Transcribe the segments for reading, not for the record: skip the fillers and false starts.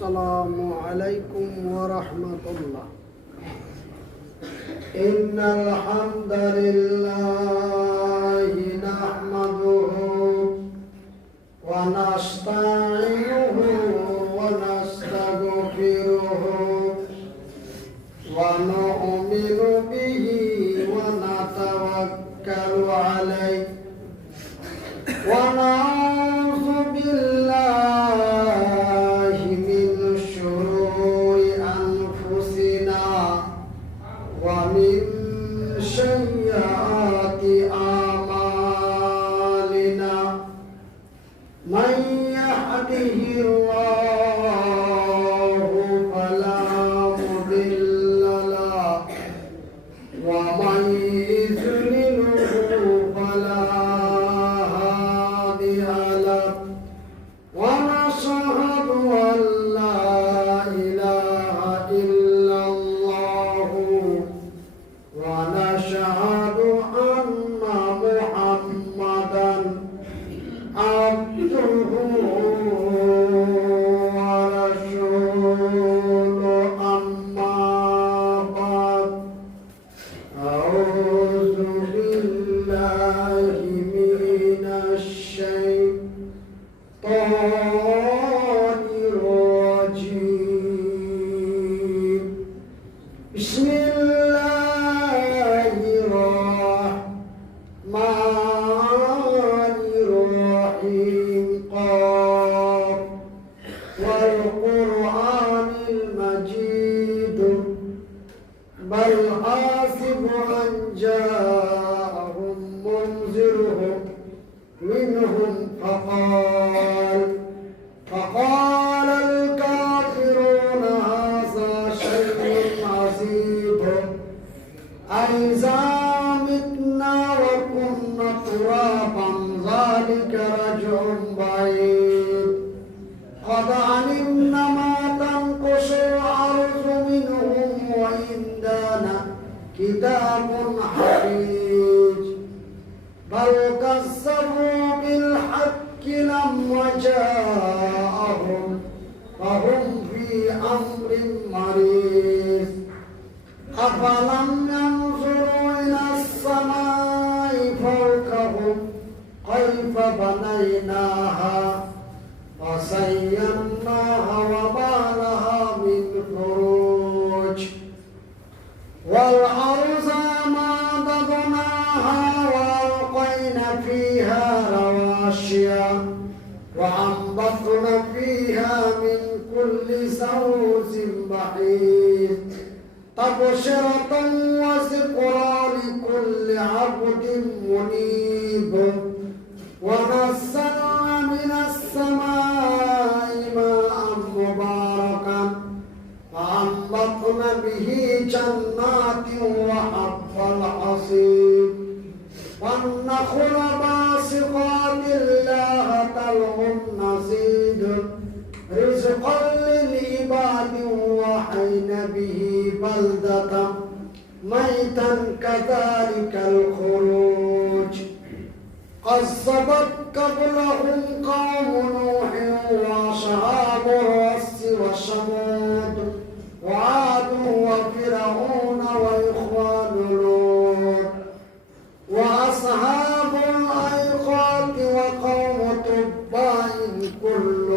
আসসালামু আলাইকুম ওয়া রাহমাতুল্লাহ। ইন্নাল হামদালিল্লাহি নাহমাদুহু ওয়া নাস্তাঈনুহু ওয়া নাস্তাগফিরুহু ওয়া নু'মিnu বিহি ওয়া নাতাওয়াক্কালু আলাইহি ওয়া নাউযু বিল্লাহি মিন শুরুরি আনফুসিনা ওয়া মিন সাইয়্যাতি আমালিনা মান ইয়াহদিহিল্লাহু ফালা মুদিল্লা লাহু ওয়া মান يضلله فلا هادي له ونشهد أن لا إله إلا الله ونشهد أن محمدا عبده ورسوله. أما بعد أعوذ بالله من الشيطان الرجيم. بسم الله الرحمن الرحيم. قاف والقرآن المجيد بل حاسب أن جاءهم منذرهم منهم فقال الكافرون هذا شيء عجيب أإذا متنا وكنا ترابا ذلك رجع بعيد قد علمنا ما تنقص الأرض منهم وعندنا كتاب حفيظ بل كذبوا بالحق لما جاءهم فهم في أمر مريض أفلم ينظروا إلى السماء فوقهم كيف بنيناها وزيناها وما لها من فروج والأرض مددناها وألقينا فيها رواسي وأنبتنا فيها من كل زوج بحيث تبصرة وذكرى لكل عبد منيب ونزلنا من السماء ماء مباركا فأنبتنا به جنات وحب الحصيد والنخل باسقات لها طلع نضيد رزقا للعباد وحين به بلدة ميتا كذلك الخروج كذبت قبلهم قوم نوح وأصحاب الرس وثمود وعاد وفرعون وإخوان لوط وأصحاب الأيقاظ وقوم تبع كل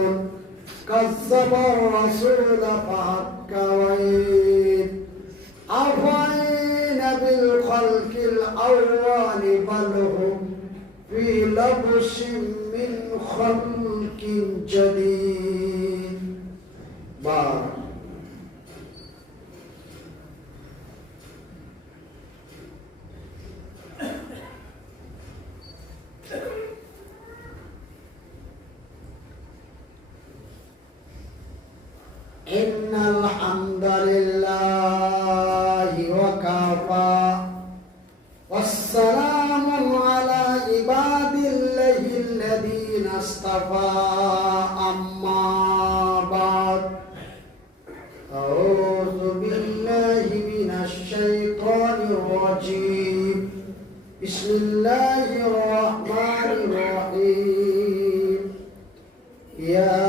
كذب الرسول فحق وعيد أفعين بالخلق الأول بل هم في لبس من خلق جديد. بارك إن الحمد لله وكفى والسلام على عباد الله الذين اصطفى. أما بعد أعوذ بالله من الشيطان الرجيم. بسم الله الرحمن الرحيم. يا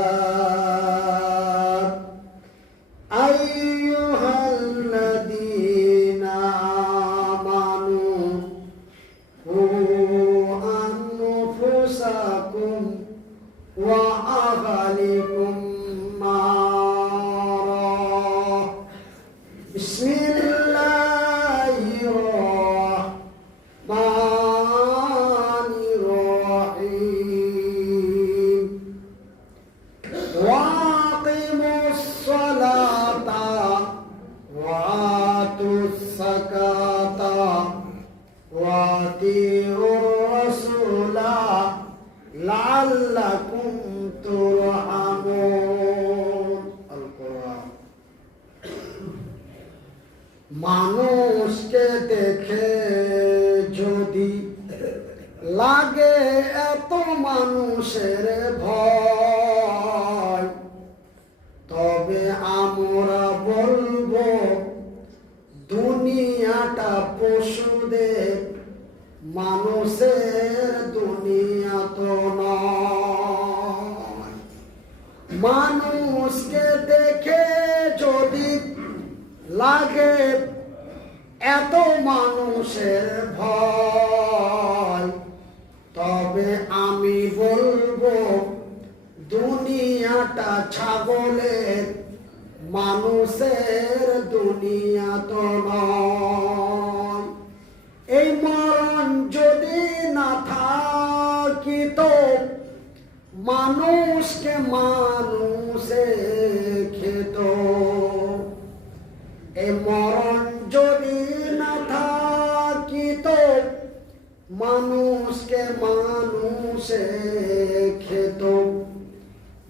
মানুষের ভয়, তবে আমরা বলবো দুনিয়াটা পশুদের, মানুষের দুনিয়া তো নয়। মানুষকে দেখে যদি লাগে এত মানুষের ভয়, তবে আমি বলবো দুনিয়াটা ছাগলের, মানুষের দুনিয়া তো নয়। এই মরণ যদি না থাকিত, মানুষকে মানুষে খেত। এই মরণ যদি না থাকিত, মানুষকে মানুষে খেত।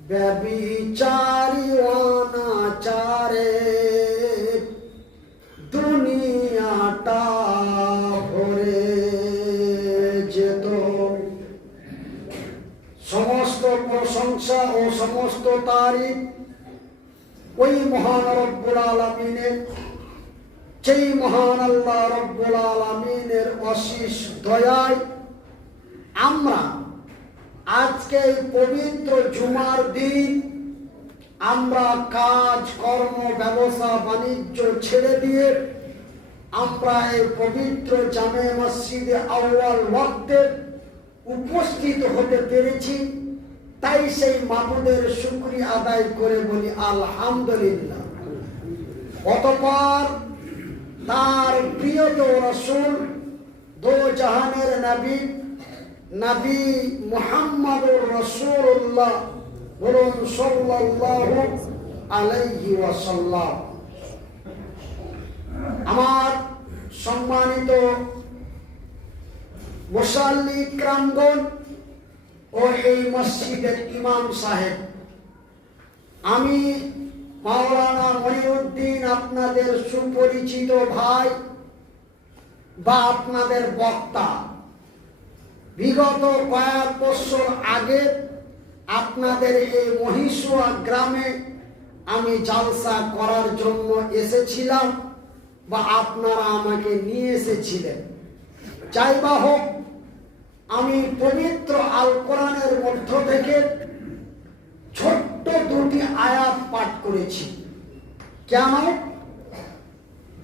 ব্যভিচারী অনাচারে দুনিয়াটা ভরে যেত। সমস্ত প্রশংসা ও সমস্ত তারিফ ওই মহান রব্বুল আলামিনের, সেই মহান আল্লাহ রব্বুল আলামিনের অশেষ দয়ায় আমরা আজকে পবিত্র জুমার দিন আমরা কাজ কর্ম ব্যবসা বাণিজ্য ছেড়ে দিয়ে আমরা এই পবিত্র জামে মসজিদে আউয়াল ওয়াক্তে উপস্থিত হতে পেরেছি। তাই সেই মাবুদের শুকরিয়া আদায় করে বলি আলহামদুলিল্লাহ। অতঃপর তার প্রিয়তম রাসূল দো জাহানের নবী নবী মুহাম্মদুর রাসূলুল্লাহ বলুন সাল্লাল্লাহু আলাইহি ওয়াসাল্লাম। আমার সম্মানিত মুসাল্লি ইকরামগণ ও এই মসজিদের ইমাম সাহেব, আমি মাওলানা মঈনুদ্দিন আপনাদের সুপরিচিত ভাই বা আপনাদের বক্তা। বিগত কয়েক বছর আগে আপনাদের এই মহিষুয়া গ্রামে আমি জালসা করার জন্য এসেছিলাম বা আপনারা আমাকে নিয়ে এসেছিলেন। যাই বা হোক, আমি পবিত্র আল কোরআনের মধ্য থেকে ছোট্ট দুটি আয়াত পাঠ করেছি। কেন?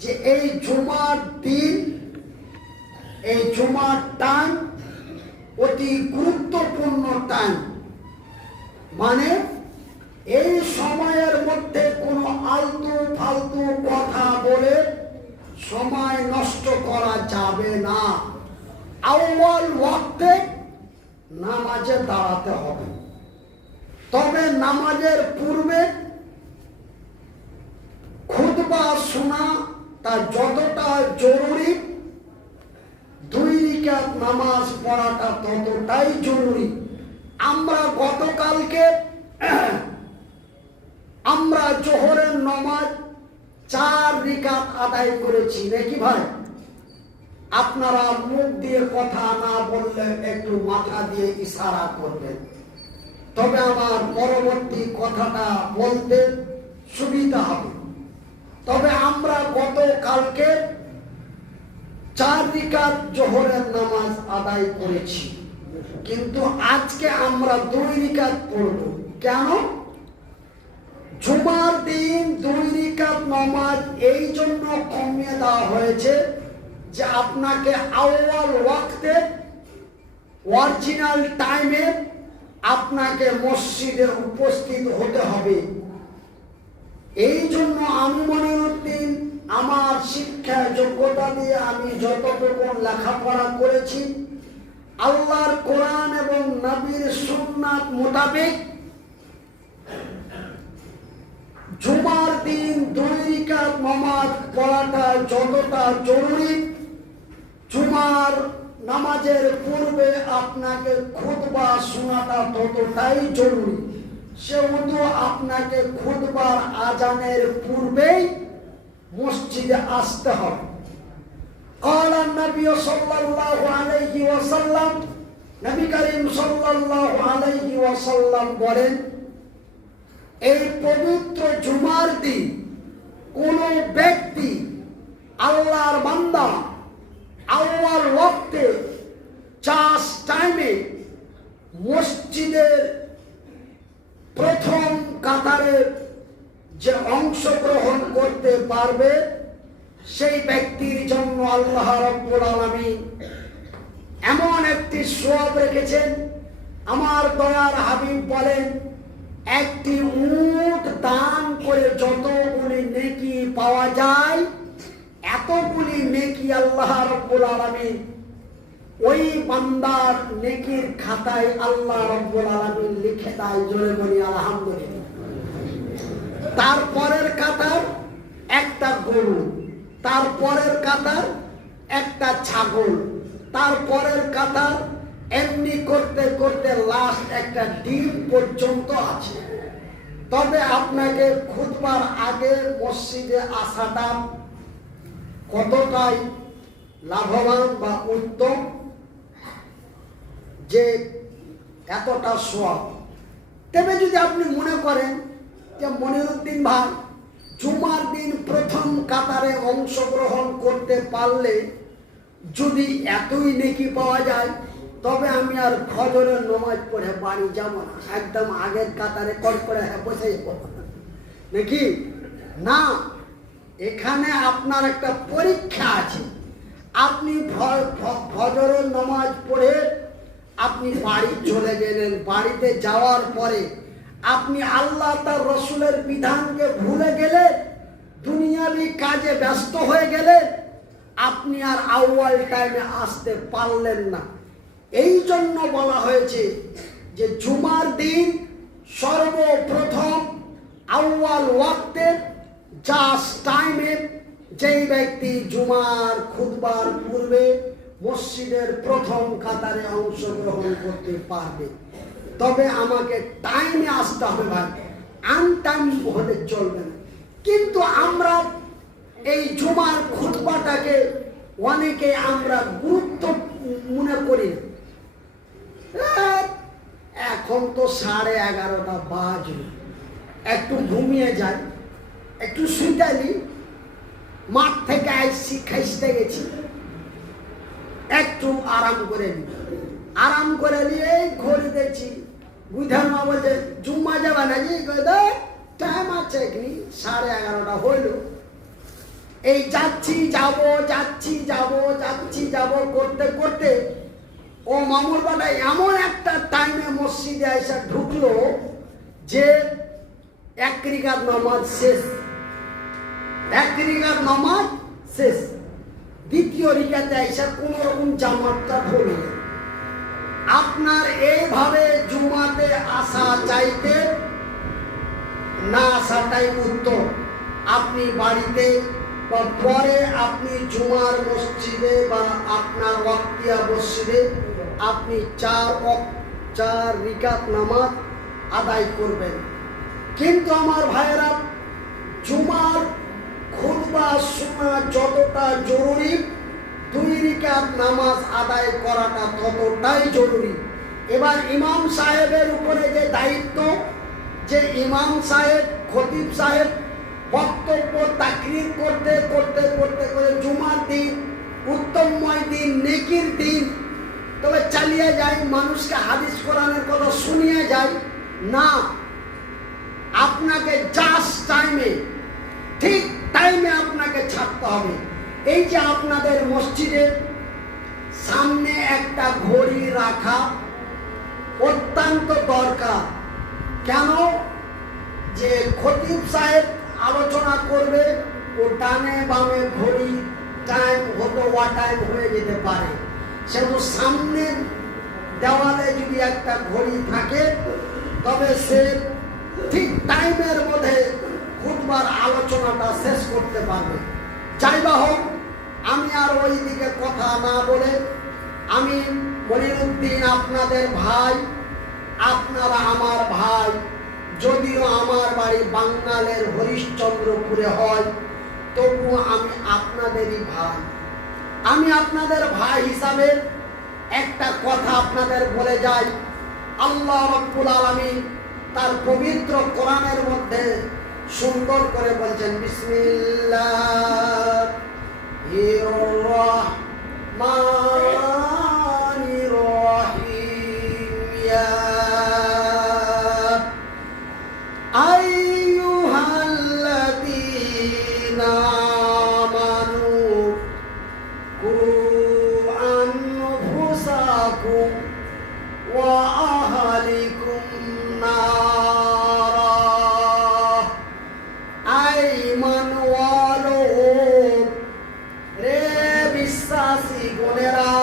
যে এই জুমার দিন, এই জুমার টাইম অতি গুরুত্বপূর্ণ টাইম। মানে এই সময়ের মধ্যে কোনো আলতু ফালতু কথা বলে সময় নষ্ট করা যাবে না। আউয়াল ওয়াক্তে নামাজে দাঁড়াতে হবে। তবে নামাজের পূর্বে খুতবা শোনা তা যতটা জরুরি, 2 রাকাত নামাজ পড়াটা ততটাই জরুরি। আমরা গতকালকে আমরা জোহরের নামাজ 4 রাকাত আদায় করেছি নাকি ভাই? আপনারা মুখ দিয়ে কথা না বললে একটু মাথা দিয়ে ইশারা করবেন, তবে আমার পরবর্তী কথাটা বলতে সুবিধা হবে। তবে আমরা গতকালকে 4 রাকাত জোহরের নামাজ আদায় করেছি, কিন্তু আজকে আমরা 2 রাকাত পড়ব। কেন? জুমার দিন 2 রাকাত নামাজ এই জন্য কমিয়ে দেওয়া হয়েছে যে আপনাকে আউয়াল ওয়াক্তে, অরিজিনাল টাইমে আপনাকে মসজিদে উপস্থিত হতে হবে। এই জন্য আমি মঈনুদ্দিন আমার শিক্ষা যোগ্যতা দিয়ে আমি যতটুকু লেখাপড়া করেছি, আল্লাহর কোরআন এবং নবীর সুন্নাত মোতাবেক জুমার দিন 2 রাকাত নামাজ পড়াটা যতটা জরুরি, জুমার নামাজের পূর্বে আপনাকে খুতবা শোনাটা ততটাই জরুরি। সেহেতু আপনাকে খুতবার আজানের পূর্বেই মসজিদে আসতে হবে। قال النبي صلى الله عليه وسلم নবী করিম সাল্লাল্লাহু আলাইহি ওয়াসাল্লাম বলেন, এই পবিত্র জুমার দিন কোন ব্যক্তি আল্লাহর বান্দা আউয়াল ওয়াক্তে চাষ টাইমে মসজিদের প্রথম কাতারে যে অংশগ্রহণ করতে পারবে, সেই ব্যক্তির জন্য আল্লাহ রাব্বুল আলামিন এমন একটি সওয়াব রেখেছেন। আমার দয়ার হাবিব বলেন, একটি উট দান করে যতগুলি নেকি পাওয়া যায়, এতগুলি নেকি আল্লাহ রাব্বুল আলামিন ওই বান্দার নেকির খাতায় আল্লাহ রাব্বুল আলামিন লিখে দেয়। জোরে বলি আলহামদুলিল্লাহ। তারপরের কাতার একটা গরু, তারপরের কাতার একটা ছাগল, তারপরের কাতার, এমনি করতে করতে লাস্ট একটা ডিম পর্যন্ত আছে। তবে আপনাকে খুতবার আগে মসজিদে আসাটা কতটাই লাভবান বা উত্তম, যে এতটা সওয়াব। তবে যদি আপনি মনে করেন যে মনিরুদ্দিন ভাই, জুমার দিন প্রথম কাতারে অংশগ্রহণ করতে পারলে যদি এতই নেকি পাওয়া যায়, তবে আমি আর ফজরের নামাজ পড়ে বাড়ি যাব না, একদম আগের কাতারে কর করে বসে যাব নাকি না। এখানে আপনার একটা পরীক্ষা আছে। আপনি ফজরের নামাজ পড়ে আপনি বাড়ি চলে গেলেন, বাড়িতে যাওয়ার পরে আপনি আল্লাহ তার রসুলের বিধানকে ভুলে গেলেন, দুনিয়াবি কাজে ব্যস্ত হয়ে গেলেন, আপনি আর আউয়াল টাইমে আসতে পারলেন না। এই জন্য বলা হয়েছে যে জুমার দিন সর্বপ্রথম আউয়াল ওয়াক্তে জাস্ট টাইমে যেই ব্যক্তি জুমার খুতবার পূর্বে মসজিদের প্রথম কাতারে অংশগ্রহণ করতে পারবে, তবে আমাকে টাইমে আসতে হবে ভাই, আনটাইম হলে চলবে না। কিন্তু আমরা এই জুমার খুতবাটাকে অনেকে আমরা গুরুত্ব মনে করি না। এখন তো 11:30 বাজে, একটু ঘুমিয়ে যাই, একটু শুইতালি, মাঠ থেকে আসছি, খাইতে গেছি, একটু আরাম করে নি, আরাম করে নিয়ে ঘড়ি দেখছি, বুঝার মা বলছে জুম্মা যাবে না, যে টাইম আছে এখানে 11:30 হইল। এই যাচ্ছি যাব যাচ্ছি যাব যাচ্ছি যাব করতে করতে ও মামুর বাটা এমন একটা টাইমে মসজিদে এসে ঢুকলো যে 1 রাকাত নামাজ শেষ, 1 রাকাত নামাজ শেষ, দ্বিতীয় রাকাতে এসে কোন রকম জামাতটা ধরে। আপনার এইভাবে জুমাতে আসা চাইতে না আসাটাই উত্তম। আপনি বাড়িতে বা পরে আপনি জুমার মসজিদে বা আপনার ওয়াক্তিয়া মসজিদে আপনি 4 রাকাত নামাজ আদায় করবেন। কিন্তু আমার ভাইয়েরা, জুমার খুতবা শোনা যতটা জরুরি, 2 রাকাত নামাজ আদায় করাটা ততটাই জরুরি। এবার ইমাম সাহেবের উপরে যে দায়িত্ব, যে ইমাম সাহেব খতিব সাহেব বক্তব্য তাকরীর করতে করতে করতে করে জুমার দিন উত্তমময় দিন, নেকির দিন, তবে চালিয়ে যায়, মানুষকে হাদিস কোরআনের কথা শুনিয়ে যায় না। আপনাকে জাস্ট টাইমে, ঠিক টাইমে আপনাকে ছাড়তে হবে। এই যে আপনাদের মসজিদের সামনে একটা ঘড়ি রাখা অত্যন্ত দরকার। কেন? যে খতিব সাহেব আলোচনা করবে, ও ডানে বামে ঘড়ি টাইম হতো ওয়া টাইম হয়ে যেতে পারে। সেহেতু সামনে দেওয়ালে যদি একটা ঘড়ি থাকে, তবে সে ঠিক টাইমের মধ্যে খুতবার আলোচনাটা শেষ করতে পারবে। যাই বা হোক, আমি আর ওই দিকে কথা না বলে, আমি মনিরুদ্দিন আপনাদের ভাই, আপনারা আমার ভাই। যদিও আমার বাড়ি বাঙ্গালের হরিশ্চন্দ্রপুরে হয়, তবুও আমি আপনাদেরই ভাই। আমি আপনাদের ভাই হিসাবে একটা কথা আপনাদের বলে যাই, আল্লাহ রাব্বুল আলামিন তার পবিত্র কোরআনের মধ্যে সুন্দর করে বলছেন, বিসমিল্লাহির রহমানির রহিম, ইয়া আইয়ুহাল্লাযীনা আমানু কু আনফুসাকুম ওয়া আহলিকুম নারা। আইমানওয়ালো রে বিশ্বাসী গুণেরা,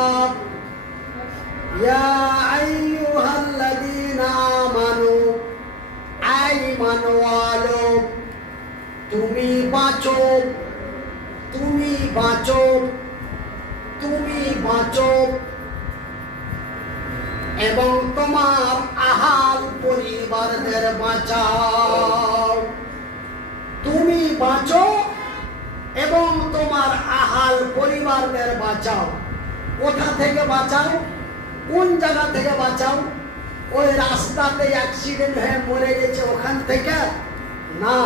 ইয়া আইয়ুহাল্লাযীনা আমানু, আইমানওয়ালো তুমি বাঁচো, তুমি বাঁচো, তুমি বাঁচো এবং তোমার আহাল পরিবারদের বাঁচাও। তুমি বাঁচো এবং তোমার আহাল পরিবারদের বাঁচাও। কোথা থেকে বাঁচাও? কোন জায়গা থেকে বাঁচাও? ওই রাস্তাতে অ্যাক্সিডেন্ট হয়ে মরে গেছে ওখান থেকে না,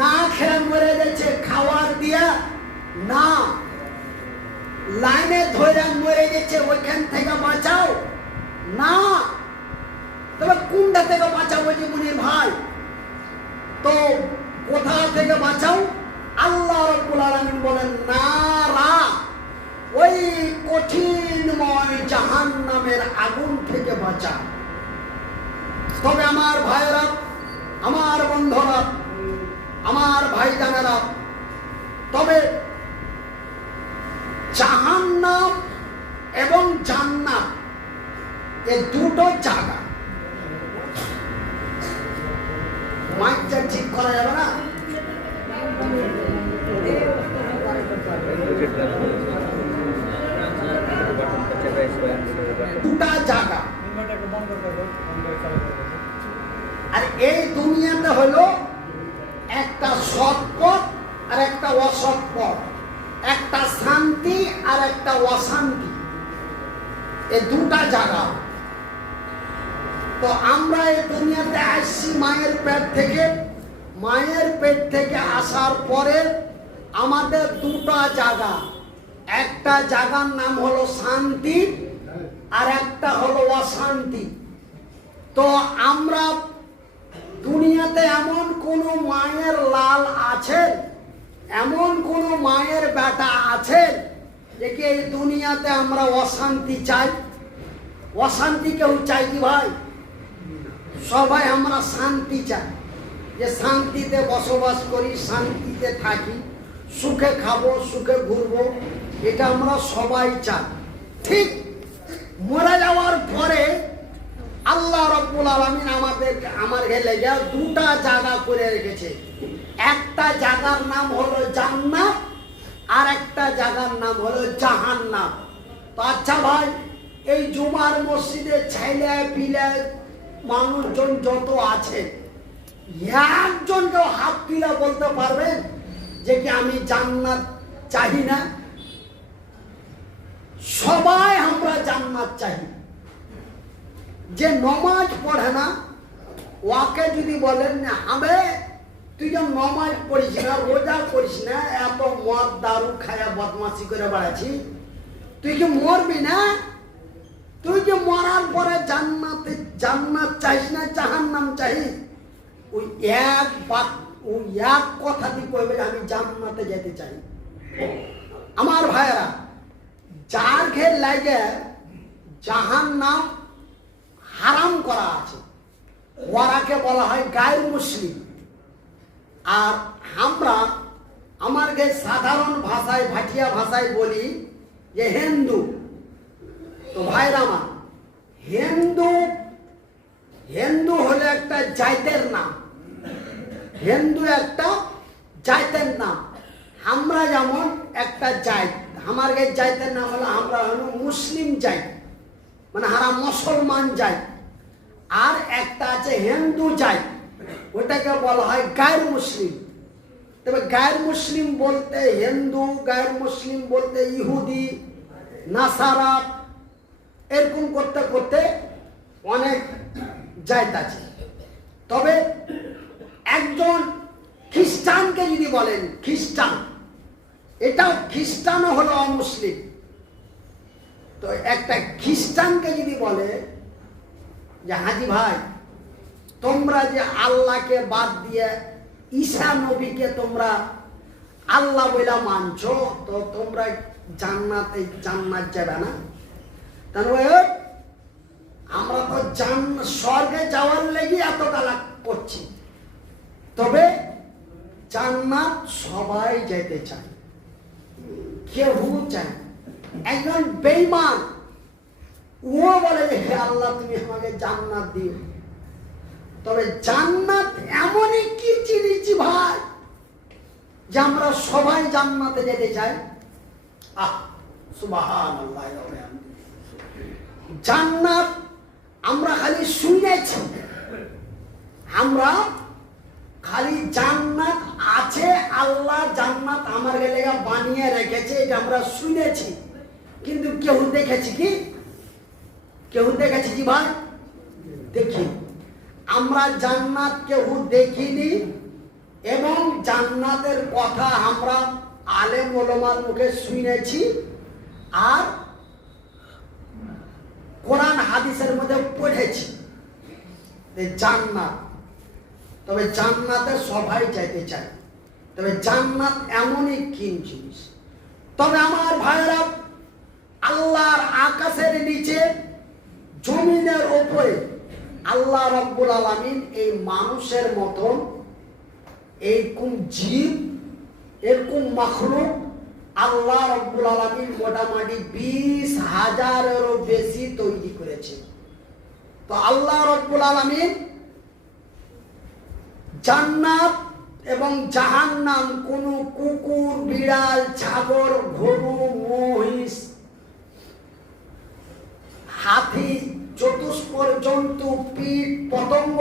না খেয়ে মরে গেছে খাওয়ার দিয়া না, লাইনে ধরে মরে গেছে ওইখান থেকে বাঁচাও না। তবে কোনটা থেকে বাঁচাবো জীবনের ভাই? তো কোথা থেকে বাঁচাও? আল্লাহ রাব্বুল আলামিন বলেন নারা, ওই কঠিনময় জাহান্নামের আগুন থেকে বাঁচাও। তবে আমার ভাইয়েরা, আমার বন্ধুরা, আমার ভাইজানেরা, তবে জাহান্নাম এবং জান্নাত এই দুটো জায়গা। মাইকটা ঠিক করা যাবে না? দুটা জায়গা। আর এই দুনিয়াতে হলো একটা সৎ পথ আর একটা অসৎ পথ, একটা শান্তি আর একটা অশান্তি, এই দুটা জায়গা। তো আমরা এই দুনিয়াতে আসছি মায়ের পেট থেকে। মায়ের পেট থেকে আসার পরে আমাদের দুটা জায়গা, একটা জায়গার নাম হলো শান্তি আর একটা হলো অশান্তি। তো আমরা দুনিয়াতে এমন কোন মায়ের লাল আছেন, এমন কোন মায়ের বেটা আছেন যে কি এই দুনিয়াতে আমরা অশান্তি চাই? অশান্তি কেউ চাই কি ভাই? সবাই আমরা শান্তি চাই, যে শান্তিতে বসবাস করি, শান্তিতে থাকি, সুখে খাবো, সুখে ঘুরবো, এটা আমরা সবাই চাই। ঠিক মরে যাওয়ার পরে আল্লাহ রাব্বুল আলামিন আমার লেগে দুটা জায়গা করে রেখেছে। একটা জায়গার নাম হলো জান্নাত আর একটা জায়গার নাম হলো জাহান্নাম। তো আচ্ছা ভাই, এই জুমার মসজিদে ছেলে পিলে মানুষজন যত আছে, একজন কেউ হাত তুলে বলতে পারবেন যে কি আমি জান্নাত চাই না? সবাই আমরা জান্নাত চাই। যে নমাজ পড়ে না, ওকে যদি বলেন না হবে তুই যে নমাজ পড়িস না, রোজা করিস না, এত মদ দারু খায়া বদমাশি করে বেড়াচ্ছি, তুই কি মরবি না? তুই যে মরার পরে জান্নাত চাইস না জাহান্নাম চাইস? ওই এক কথা দিয়ে কইবে আমি জান্নাতে যেতে চাই। আমার ভাইয়েরা, যার ঘের লাগে জাহান্নাম হারাম করা আছে, ওরাকে বলা হয় গায়র মুসলিম। আর আমরা আমার গে সাধারণ ভাষায়, ভাটিয়া ভাষায় বলি যে হিন্দু। তো ভাইরা আমার, হিন্দু হলো একটা জাতের নাম, হিন্দু একটা জাতের নাম। আমরা যেমন একটা জাত, আমার গে জাতের নাম হলো, আমরা হলো মুসলিম জাত, মানে হারা মুসলমান জাত। আর একটা আছে হিন্দু জাত, ওটাকে বলা হয় গায়র মুসলিম। তবে গায়র মুসলিম বলতে হিন্দু, গায়র মুসলিম বলতে ইহুদি, নাসারা, এরকম করতে করতে অনেক জায়গা আছে। তবে একজন খ্রিস্টানকে যদি বলেন, খ্রিস্টান, এটাও খ্রিস্টানও হলো অমুসলিম, তো একটা খ্রিস্টানকে যদি বলে যে হাজি ভাই, তোমরা যে আল্লাহকে বাদ দিয়ে ঈসা নবীকে তোমরা আল্লাহ বলে মানছো, তো তোমরা জান্নাত যাবে না? তাহলে আমরা তো স্বর্গে যাওয়ার লেগে এত গালা করছি, তবে জান্নাত সবাই যেতে চায়, কেউ চায়। একজন বেঈমান ও বলে হে আল্লাহ তুমি আমাকে জান্নাত দিও, তবে জান্নাত এমনই কি জিনিস ভাই যে আমরা সবাই জান্নাতে যেতে চাই। সুবহানাল্লাহ। জান্নাত আমরা খালি শুনেছি, আমরা খালি জান্নাত আছে, আল্লাহ জান্নাত আমার লেগে বানিয়ে রেখেছে, এটা আমরা শুনেছি, কিন্তু কেউ দেখেছি কি? কেউ দেখেছি কি ভাই? দেখি। আমরা জান্নাত কেউ দেখিনি, এবং জান্নাতের কথা আমরা আলেম ওলামার মুখে শুনেছি, আর কোরআন হাদিসের মধ্যে পড়েছি জান্নাত। তবে জান্নাতে সবাই চাইতে চায়, তবে জান্নাত এমনই কি জিনিস। তবে আমার ভাইরা, আল্লাহর আকাশের নিচে জমিনের ওপরে আল্লাহ রাব্বুল আলামিন এই মানুষের মতন এইরকম জীব, এরকম মাখলুক আল্লাহ রাব্বুল আলামিন মোটামুটি 20,000-এরও বেশি তৈরি করেছে। তো আল্লাহ রাব্বুল আলামিন জান্নাত এবং জাহান্নাম কোন কুকুর, বিড়াল, ছাগল, গরু, মহিষ, হাতি, চতুষ্পদ জন্তু, কীট পতঙ্গ,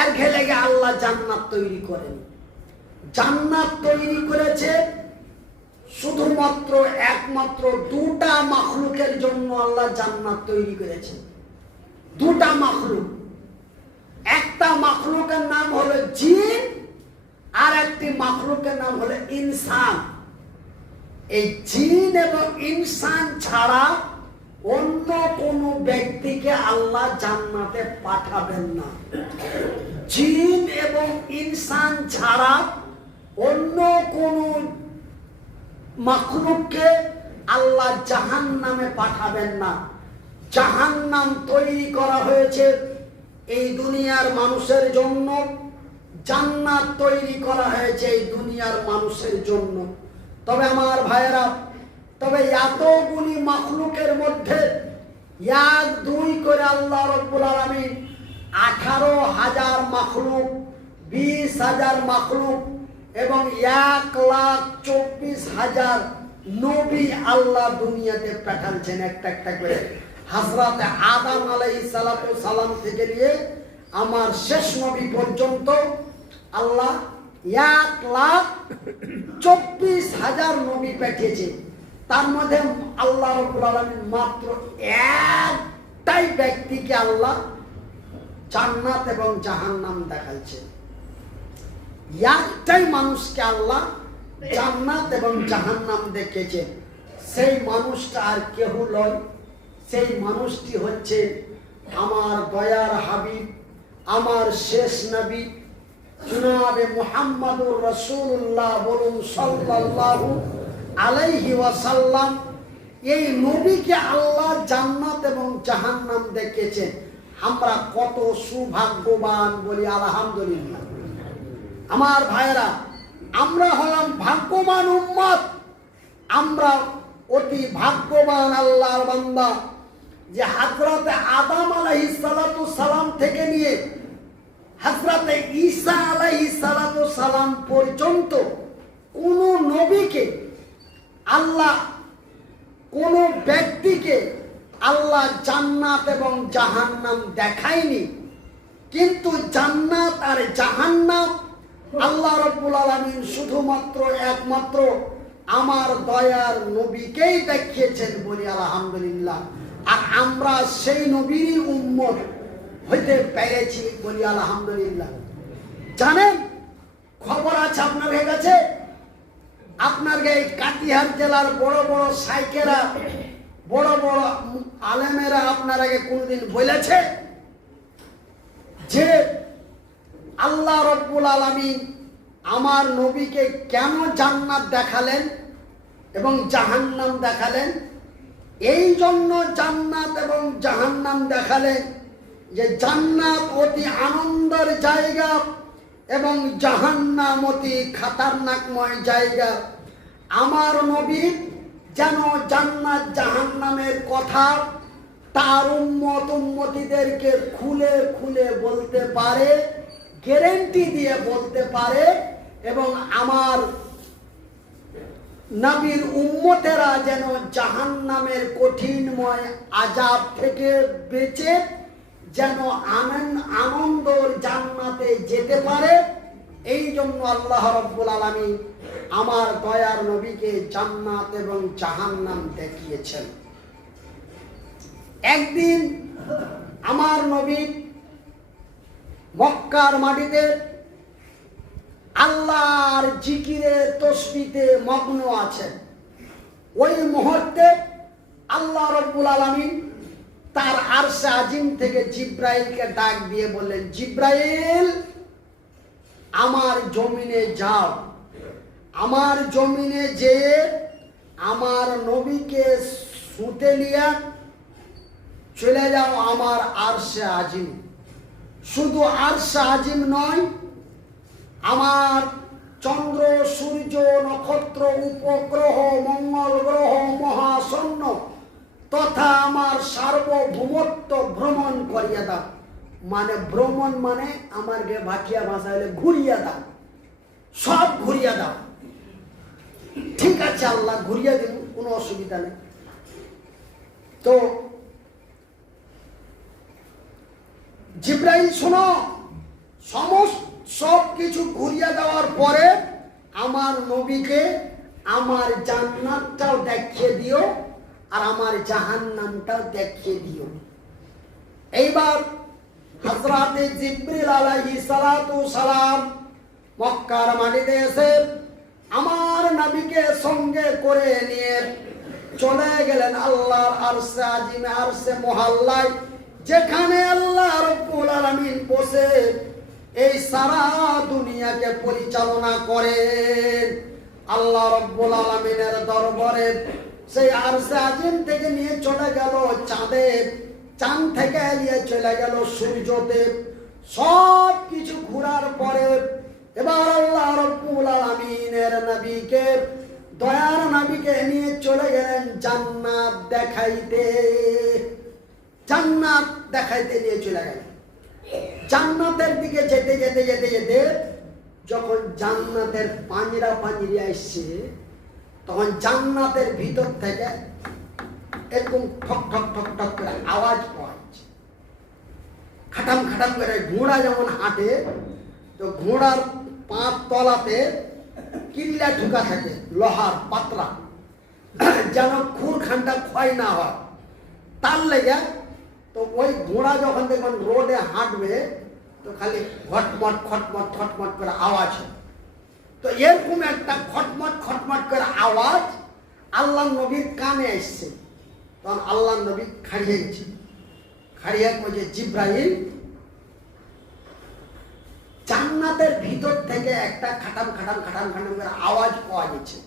এর ঘেলে আল্লাহ জান্নাত তৈরি করেন। জান্নাত তৈরি করেছে শুধুমাত্র একমাত্র দুটা মাখলুকের জন্য। আল্লাহ জান্নাত তৈরি করেছে দুটা মাখলুক। একটা মাখলুকের নাম হলো জিন, আর একটি মাখলুকের নাম হলো ইনসান। এই জিন এবং ইনসান ছাড়া অন্য কোন ব্যক্তিকে আল্লাহ জান্নাতে পাঠাবেন না। জিন এবং ইনসান ছাড়া অন্য কোন মাখলুককে আল্লাহ জাহান্নামে পাঠাবেন না। জাহান্নাম তৈরি করা হয়েছে এই দুনিয়ার মানুষের জন্য, জান্নাত তৈরি করা হয়েছে এই দুনিয়ার মানুষের জন্য। তবে আমার ভাইয়েরা, তবে এতগুলি মাখলুকের মধ্যে 1-2 করে আল্লাহ রাব্বুল আলামিন 18,000 মাখলুক, 20,000 মাখলুক এবং 1,24,000 নবী আল্লাহ দুনিয়াতে পাঠাচ্ছেন একটা একটা করে। হযরত আদম আলাইহিস সালাম থেকে নিয়ে আমার শেষ নবী পর্যন্ত আল্লাহ 1,24,000 নবী পাঠিয়েছে। তার মধ্যে আল্লাহ রাব্বুল আলামিন মাত্র একটাই ব্যক্তিকে আল্লাহ জান্নাত এবং জাহান্নাম দেখাইছে। একটাই মানুষকে আল্লাহ জান্নাত এবং জাহান্নাম দেখিয়েছে। সেই মানুষটা আর কেউ নয়, সেই মানুষটি হচ্ছে আমার দয়ার হাবিব, আমার শেষ নবী জনাবে মুহাম্মদুর রাসূলুল্লাহ, বলুন সাল্লাল্লাহু আলাইহি ওয়াসাল্লাম। এই নবীকে আল্লাহ জান্নাত এবং জাহান্নাম দেখিয়েছেন। আমরা কত সৌভাগ্যবান বলি আলহামদুলিল্লাহ। আমার ভাইরা, আমরা হলাম ভাগ্যবান উম্মত, আমরা অতি ভাগ্যবান আল্লাহর বান্দা যে হযরত আদম আলাইহিস সালাম থেকে নিয়ে হযরত ঈসা আলাইহিস সালাম পর্যন্ত কোন নবীকে আল্লাহ, কোন ব্যক্তিকে আল্লাহ জান্নাত এবং জাহান্নাম দেখায়নি। কিন্তু জান্নাত আর জাহান্নাম আল্লাহ রাব্বুল আলামিন শুধুমাত্র একমাত্র আমার দয়ার নবীকেই দেখিয়েছেন, বলি আলহামদুলিল্লাহ। আর আমরা সেই নবীরই উম্মত হইতে পেরেছি, বলি আলহামদুলিল্লাহ। জানেন, খবর আছে আপনার কাছে, আপনার এই কাটিহার জেলার বড় বড় সাইকেরা, বড় বড় আলেমেরা আপনার আগে কোনদিন বলেছে যে আল্লাহ রব্বুল আলামিন আমার নবীকে কেন জান্নাত দেখালেন এবং জাহান্নাম দেখালেন? এই জন্য জান্নাত এবং জাহান্নাম দেখালেন যে জান্নাত অতি আনন্দের জায়গা এবং জাহান্নাম অতি খাতারনাকময় জায়গা। আমার নবী যেন জান্নাত জাহান্নামের কথা তার উম্মতিদেরকে খুলে খুলে বলতে পারে, গ্যারেন্টি দিয়ে বলতে পারে, এবং আমার নবীর উম্মতেরা যেন জাহান্নামের কঠিনময় আযাব থেকে বেঁচে যেন আনন্দর জান্নাতে যেতে পারে। এই জন্য আল্লাহ রাব্বুল আলামিন আমার দয়ার নবীকে জান্নাত এবং জাহান্নাম দেখিয়েছেন। একদিন আমার নবী মক্কার মাটিতে আল্লাহর জিকিরে তসবিতে মগ্ন আছেন। ওই মুহূর্তে আল্লাহ রাব্বুল আলামিন তার আরশে আজিম থেকে জিব্রাইলকে ডাক দিয়ে বললেন, জিব্রাইল, আমার জমিনে যাও, আমার জমিনে যেয়ে আমার নবীকে শুতে নিয়ে চলে যাও আমার আরশে আজিম। শুধু আরশে আজিম নয়, আমার চন্দ্র, সূর্য, নক্ষত্র, উপগ্রহ, মঙ্গল গ্রহ, মহাশূন্য তথা আমার সার্বভৌমত্ব ভ্রমণ করিয়া দাও। মানে ভ্রমণ মানে আমার ভাটিয়া ভাষা হলে ঘুরিয়া দাও, সব ঘুরিয়া দাও। ঠিক আছে আল্লাহ, ঘুরিয়া দিন, কোনো অসুবিধা নেই। তো জিব্রাইল, শোনো, সব কিছু ঘুরিয়া দেওয়ার পরে আমার নবীকে আমার জান্নাতটাও দেখিয়ে দিও আর আমার জাহান্নামটাও দেখিয়ে দিও। এইবার হযরতে জিবরিল আলাইহিস সালাতু সালাম মক্কার মাটিতে এসে আমার নবীকে সঙ্গে করে নিয়ে চলে গেলেন আল্লাহর আরশে আজিমে, আরশে মুহাল্লায়, যেখানে আল্লাহ রাব্বুল আলামিন বসে এই সারা দুনিয়াকে পরিচালনা করেন। আল্লাহ রাব্বুল আলামিনের দরবারে সেই আরশে আজিম থেকে নিয়ে চলে গেল চাঁদে, চাঁদ থেকে নিয়ে চলে গেল সূর্যতে। সব কিছু ঘোরার পরে এবার আল্লাহ রাব্বুল আলামিনের নবীকে, দয়ার নবীকে নিয়ে চলে গেলেন জান্নাত দেখাইতে। জান্নাত দেখাইতে নিয়ে চলে গেলেন। জান্নাতের দিকে যেতে যেতে যেতে যেতে যখন জান্নাতের পাঞ্জরা আসছে, তখন জান্নাতের ভিতর থেকে এরকম ঠক ঠক ঠক ঠক করে আওয়াজ পাওয়া যাচ্ছে। খাটাম খাটাম করে ঘোড়া যেমন হাঁটে, তো ঘোড়ার পাঁচ তলাতে কিল্লা ঢুকা থাকে, লোহার পাতলা, যেন খুরখানটা ক্ষয় না হয়, তার লেগে। তো ওই ঘোড়া যখন দেখবেন রোডে হাঁটবে, তো খালি খটমট খটমট খটমট করে আওয়াজ হয়। তো এরকম একটা খটমট খটমট করে আওয়াজ আল্লাহ নবীর কানে আসছে। তখন আল্লাহ নবী খাড়িয়ে গেছে, খাড়িয়ে কইছে, জিব্রাইল, জান্নাতের ভিতর থেকে একটা খাটাম খাটাম খাটাম খাটাম করে আওয়াজ পাওয়া গেছে।